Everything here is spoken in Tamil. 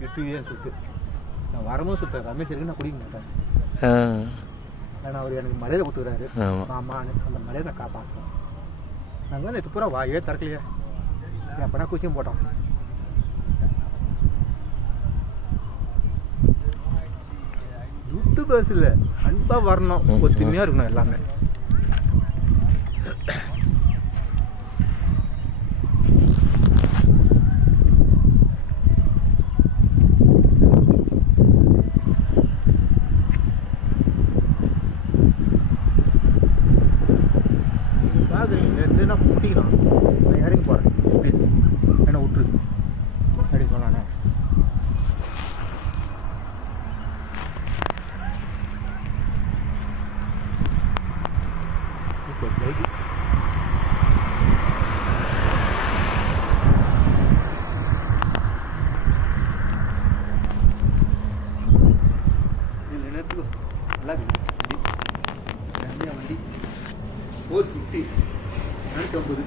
திட்டுவேன்னு சொல்லிட்டு நான் வரும்போது சொல்லிட்டேன் ரமேஷ் இருக்கு நான் குடிக்க மாட்டேன். ஏன்னா அவர் எனக்கு மரியாதை கொடுத்துக்கிறாரு. ஆமாம் அந்த மரியாதை நான் காப்பாற்றேன். நாங்கள் வந்து இது பூரா வாயே திறக்கலையே எப்படா குச்சியும் போட்டோம். துட்டு காசு இல்லை, அன்பாக வரணும், ஒத்துமையாக இருக்கணும் எல்லாமே. நான் குட்டிக்கலாம், நான் இறங்கி போகிறேன் என்ன விட்டுரு அப்படின்னு சொன்னானே. நல்லா வண்டி 450 450